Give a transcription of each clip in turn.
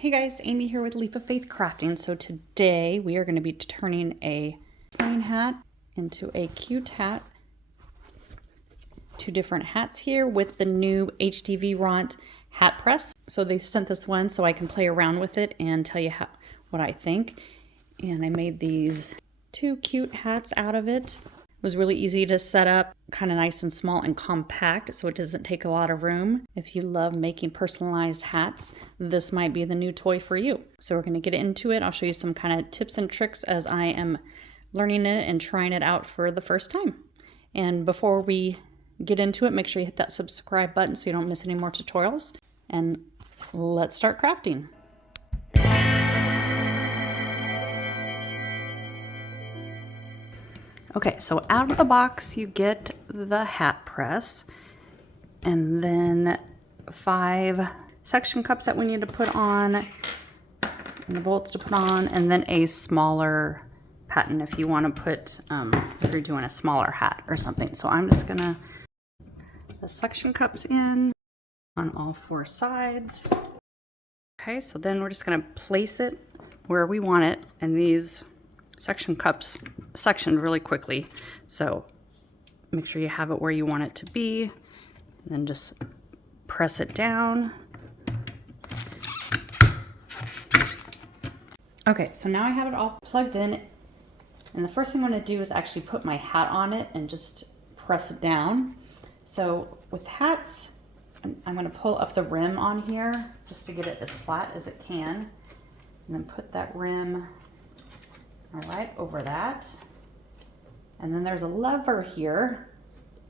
Hey guys, Amy here with Leap of Faith Crafting. So today we are going to be turning a plain hat into a cute hat. Two different hats here with the new HTVRont hat press. So they sent this one so I can play around with it and tell you what I think. And I made these two cute hats out of it. It was really easy to set up, kind of nice and small and compact, so it doesn't take a lot of room. If you love making personalized hats, this might be the new toy for you. So we're going to get into it. I'll show you some kind of tips and tricks as I am learning it and trying it out for the first time. And before we get into it, make sure you hit that subscribe button so you don't miss any more tutorials. And let's start crafting. Okay, so out of the box you get the hat press and then 5 suction cups that we need to put on and the bolts to put on, and then a smaller pattern if you want to put, if you're doing a smaller hat or something. So I'm just gonna put the suction cups in on all 4 sides. Okay, so then we're just gonna place it where we want it, and these suction cups sectioned really quickly, so make sure you have it where you want it to be, and then just press it down. Okay, so now I have it all plugged in, and the first thing I'm going to do is actually put my hat on it and just press it down. So with hats, I'm going to pull up the rim on here just to get it as flat as it can, and then put that rim right over that. And then there's a lever here,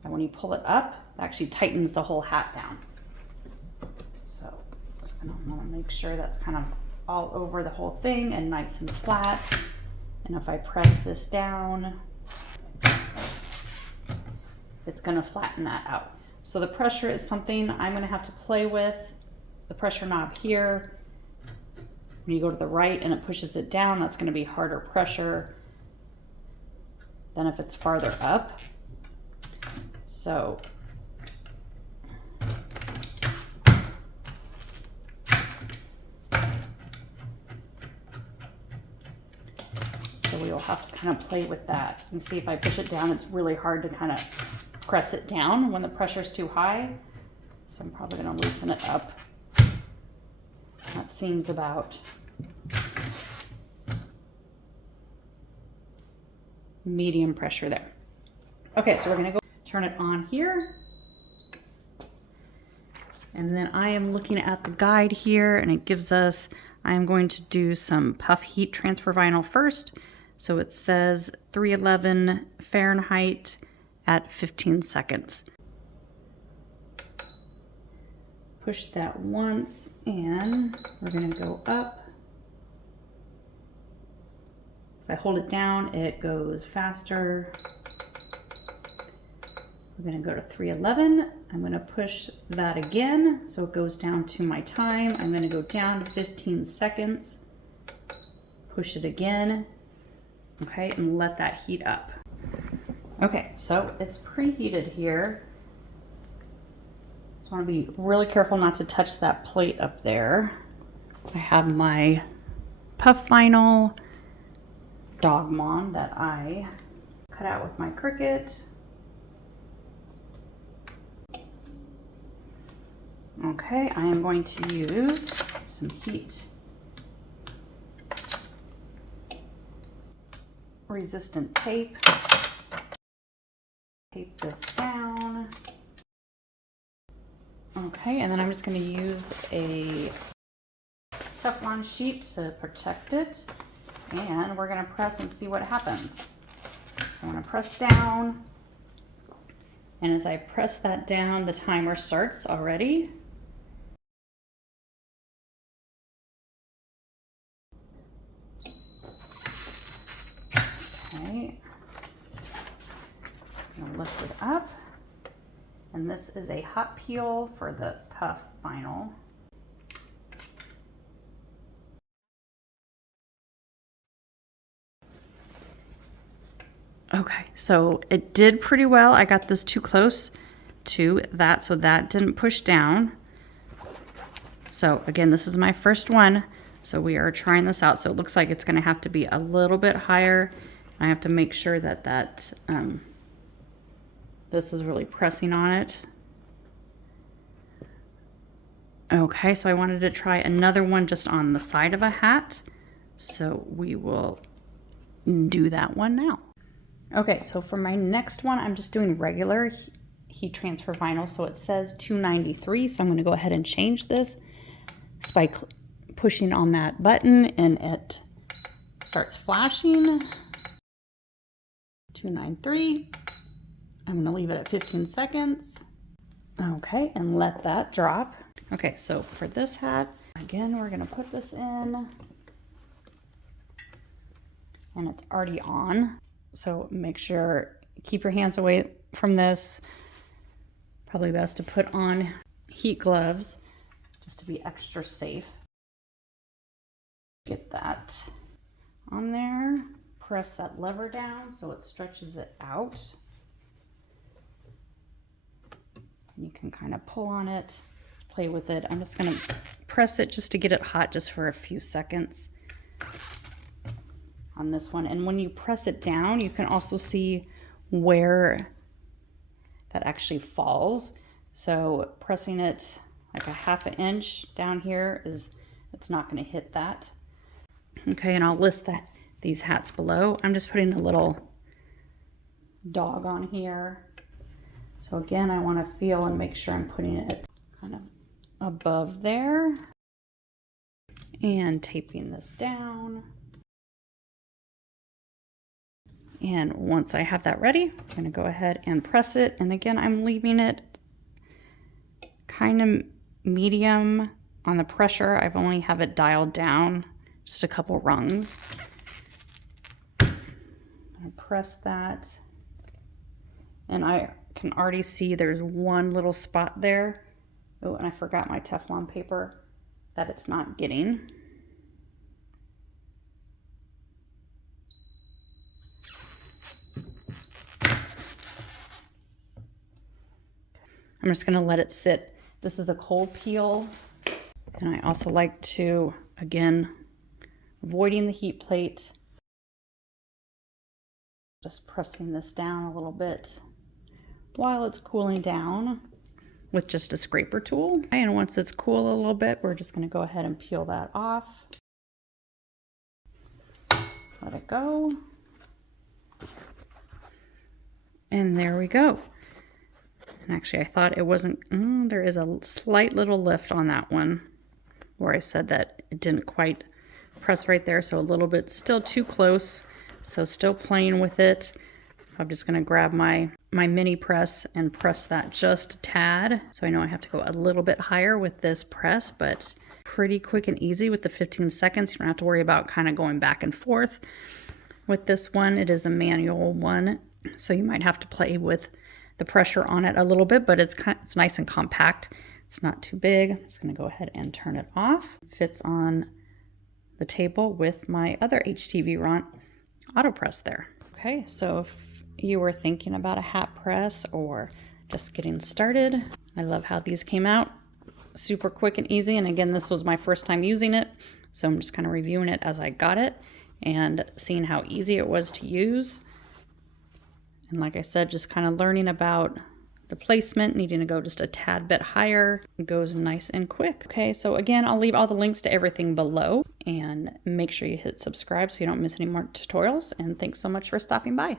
and when you pull it up, it actually tightens the whole hat down. So just gonna want to make sure that's kind of all over the whole thing and nice and flat. And if I press this down, it's gonna flatten that out. So the pressure is something I'm gonna have to play with. The pressure knob here, when you go to the right and it pushes it down, that's going to be harder pressure than if it's farther up. So we will have to kind of play with that. You see, if I push it down, it's really hard to kind of press it down when the pressure is too high. So I'm probably going to loosen it up. That seems about medium pressure there. Okay, so we're gonna go turn it on here. And then I am looking at the guide here, and it gives us, I am going to do some puff heat transfer vinyl first. So it says 311 Fahrenheit at 15 seconds. Push that once, and we're going to go up. If I hold it down, it goes faster. We're going to go to 311. I'm going to push that again, so it goes down to my time. I'm going to go down to 15 seconds. Push it again. Okay, and let that heat up. Okay, so it's preheated here. I want to be really careful not to touch that plate up there. I have my puff vinyl Dogmon that I cut out with my Cricut. Okay, I am going to use some heat resistant tape. Tape this down. Okay, and then I'm just going to use a Teflon sheet to protect it, and we're going to press and see what happens. I'm going to press down, and as I press that down, the timer starts already. Okay, I'm going to lift it up. And this is a hot peel for the puff vinyl. Okay, so it did pretty well. I got this too close to that, so that didn't push down. So again, this is my first one. So we are trying this out. So it looks like it's going to have to be a little bit higher. I have to make sure that this is really pressing on it. Okay, so I wanted to try another one just on the side of a hat. So we will do that one now. Okay, so for my next one, I'm just doing regular heat transfer vinyl. So it says 293. So I'm going to go ahead and change this. So by pushing on that button and it starts flashing. 293. I'm going to leave it at 15 seconds. Okay, and let that drop. Okay, so for this hat, again, we're going to put this in. And it's already on. So make sure, keep your hands away from this. Probably best to put on heat gloves just to be extra safe. Get that on there. Press that lever down so it stretches it out. You can kind of pull on it, play with it. I'm just going to press it just to get it hot just for a few seconds on this one. And when you press it down, you can also see where that actually falls. So pressing it like a ½ inch down here it's not going to hit that. Okay, and I'll list these hats below. I'm just putting a little dog on here. So again, I want to feel and make sure I'm putting it kind of above there and taping this down. And once I have that ready, I'm going to go ahead and press it. And again, I'm leaving it kind of medium on the pressure. I've only have it dialed down just a couple rungs. I'm going to press that. And I can already see there's one little spot there. Oh, and I forgot my Teflon paper that it's not getting. I'm just going to let it sit. This is a cold peel. And I also like to, again, avoiding the heat plate, just pressing this down a little bit while it's cooling down with just a scraper tool. And once it's cool a little bit, we're just going to go ahead and peel that off. Let it go. And there we go. And actually, I thought it wasn't, there is a slight little lift on that one where I said that it didn't quite press right there. So a little bit still too close. So still playing with it. I'm just going to grab my mini press and press that just a tad. So I know I have to go a little bit higher with this press, but pretty quick and easy with the 15 seconds. You don't have to worry about kind of going back and forth. With this one, it is a manual one. So you might have to play with the pressure on it a little bit, but it's nice and compact. It's not too big. I'm just going to go ahead and turn it off. It fits on the table with my other HTVRont auto press there. Okay, so if you were thinking about a hat press or just getting started, I love how these came out. Super quick and easy. And again, this was my first time using it, so I'm just kind of reviewing it as I got it and seeing how easy it was to use. And like I said, just kind of learning about the placement, needing to go just a tad bit higher. It goes nice and quick. Okay, so again, I'll leave all the links to everything below and make sure you hit subscribe so you don't miss any more tutorials. And thanks so much for stopping by.